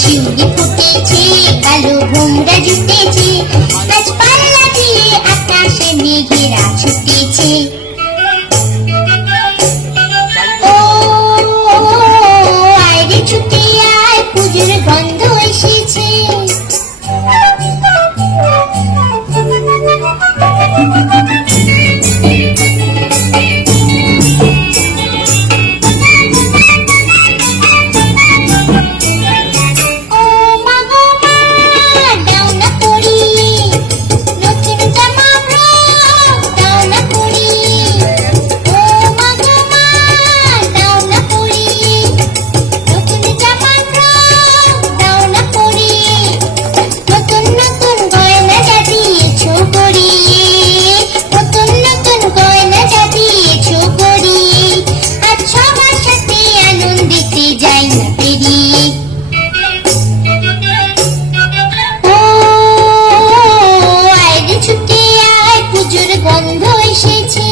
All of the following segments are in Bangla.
শিউলি ফুটেছে, কালো ভোমরা জুটেছে, গাছপালা দিয়ে আকাশে মেঘেরা ছুটেছে। ও আয়রে ছুটে আয়, পুজোর গন্ধ এসেছে। গন্ধ এসেছে।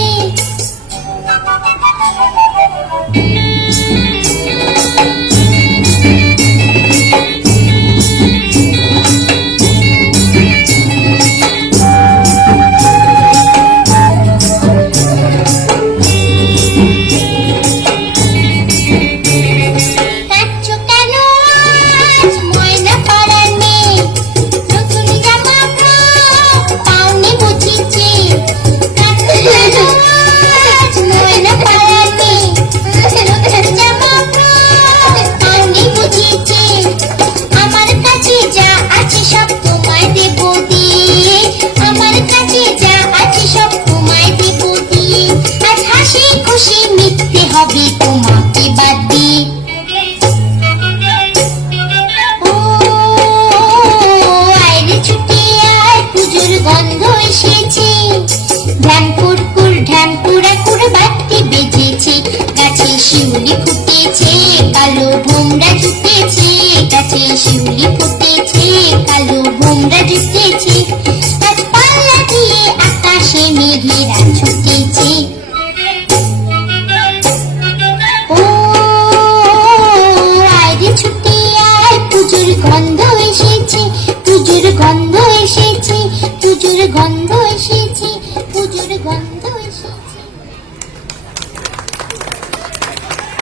শিউলি ফুটেছে, কালো ভোমরা জুটেছে, গাছে শিউলি ফুটেছে, কালো ভোমরা জুটেছে, গাছপালা দিয়ে আকাশে মেঘেরা ছুটেছে। ও আয়রে ছুটে আয়, পুজোর গন্ধ এসেছে, পুজোর গন্ধ এসেছে, পুজোর গন্ধ এসেছে।